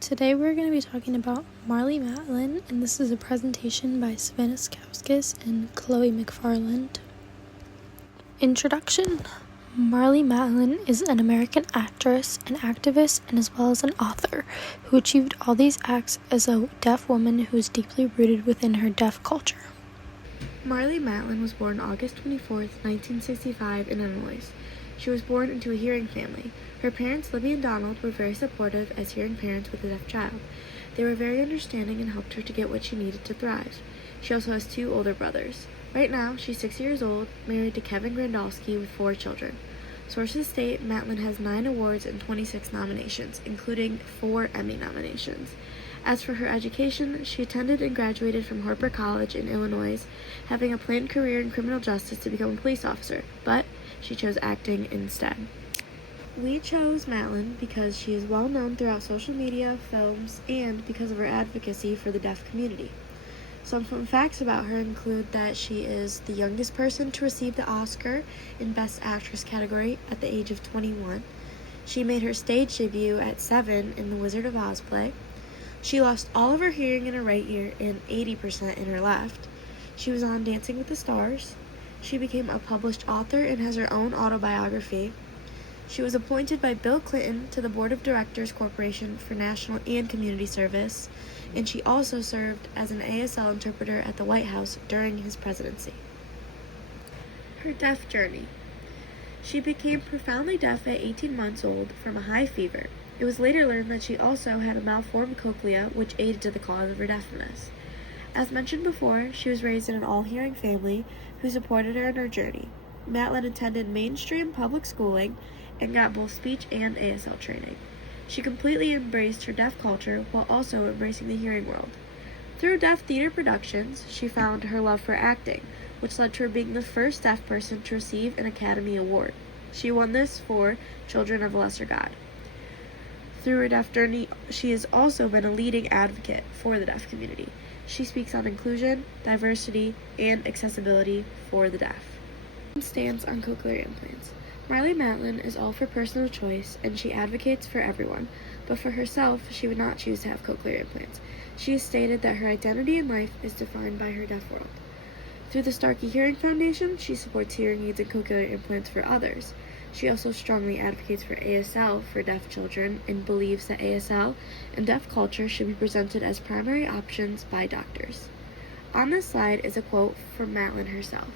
Today we're going to be talking about Marlee Matlin, and this is a presentation by Savannah Skouskis and Chloe McFarland. Introduction. Marlee Matlin is an American actress, an activist, and as well as an author who achieved all these acts as a deaf woman who is deeply rooted within her deaf culture. Marlee Matlin was born August 24, 1965 in Illinois. She was born into a hearing family. Her parents, Libby and Donald, were very supportive as hearing parents with a deaf child. They were very understanding and helped her to get what she needed to thrive. She also has 2 older brothers. Right now, she's 6 years old, married to Kevin Grandolski with 4 children. Sources state Matlin has 9 awards and 26 nominations, including 4 Emmy nominations. As for her education, she attended and graduated from Harper College in Illinois, having a planned career in criminal justice to become a police officer, but she chose acting instead. We chose Matlin because she is well known throughout social media, films, and because of her advocacy for the deaf community. Some fun facts about her include that she is the youngest person to receive the Oscar in Best Actress category at the age of 21. She made her stage debut at 7 in the Wizard of Oz play. She lost all of her hearing in her right ear and 80% in her left. She was on Dancing with the Stars. She became a published author and has her own autobiography. She was appointed by Bill Clinton to the Board of Directors Corporation for National and Community Service, and she also served as an ASL interpreter at the White House during his presidency. Her deaf journey. She became profoundly deaf at 18 months old from a high fever. It was later learned that she also had a malformed cochlea, which aided to the cause of her deafness. As mentioned before, she was raised in an all-hearing family who supported her in her journey. Matlin attended mainstream public schooling and got both speech and ASL training. She completely embraced her deaf culture while also embracing the hearing world. Through deaf theater productions, she found her love for acting, which led to her being the first deaf person to receive an Academy Award. She won this for Children of a Lesser God. Through her deaf journey, she has also been a leading advocate for the deaf community. She speaks on inclusion, diversity, and accessibility for the deaf. Stance on cochlear implants. Marlee Matlin is all for personal choice, and she advocates for everyone, but for herself, she would not choose to have cochlear implants. She has stated that her identity in life is defined by her deaf world. Through the Starkey Hearing Foundation, she supports hearing aids and cochlear implants for others. She also strongly advocates for ASL for deaf children and believes that ASL and deaf culture should be presented as primary options by doctors. On this slide is a quote from Matlin herself.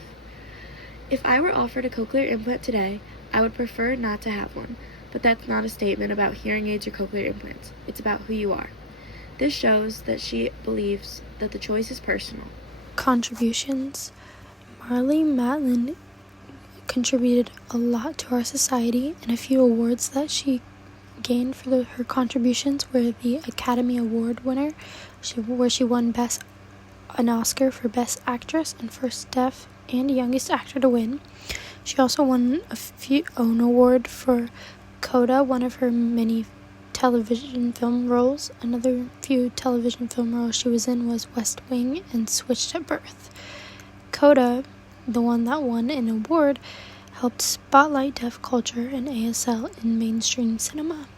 "If I were offered a cochlear implant today, I would prefer not to have one, but that's not a statement about hearing aids or cochlear implants. It's about who you are." This shows that she believes that the choice is personal. Contributions. Marlee Matlin contributed a lot to our society, and a few awards that she gained for her contributions were the Academy Award winner, where she won an Oscar for Best Actress and first deaf and youngest actor to win. She also won an award for Coda, one of her many television film roles. Another few television film roles she was in was West Wing and Switched at Birth. Coda, the one that won an award, helped spotlight deaf culture and ASL in mainstream cinema.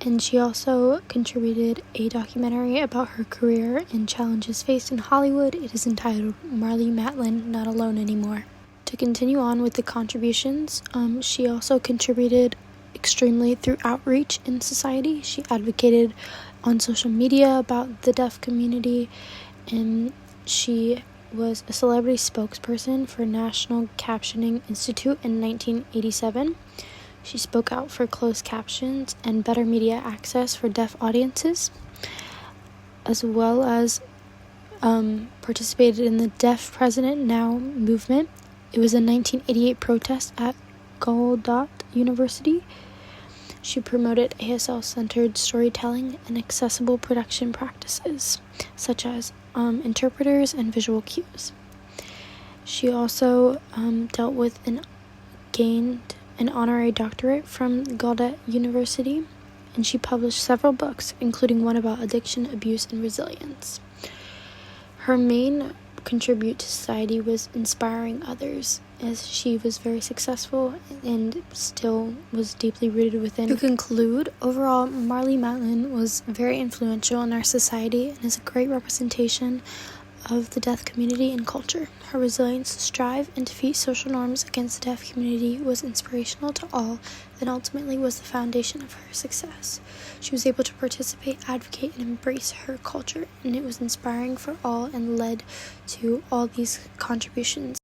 And she also contributed a documentary about her career and challenges faced in Hollywood. It is entitled Marlee Matlin, Not Alone Anymore. To continue on with the contributions, she also contributed extremely through outreach in society. She advocated on social media about the deaf community, and she was a celebrity spokesperson for National Captioning Institute in 1987. She spoke out for closed captions and better media access for deaf audiences, as well as participated in the Deaf President Now movement. It was a 1988 protest at Gallaudet University. She promoted ASL-centered storytelling and accessible production practices, such as interpreters and visual cues. She also dealt with and gained an honorary doctorate from Gallaudet University, and she published several books, including one about addiction, abuse, and resilience. Her main contribute to society was inspiring others, as she was very successful and still was deeply rooted within. To conclude, overall, Marlee Matlin was very influential in our society and is a great representation of the deaf community and culture. Her resilience to strive and defeat social norms against the deaf community was inspirational to all and ultimately was the foundation of her success. She was able to participate, advocate, and embrace her culture, and it was inspiring for all and led to all these contributions.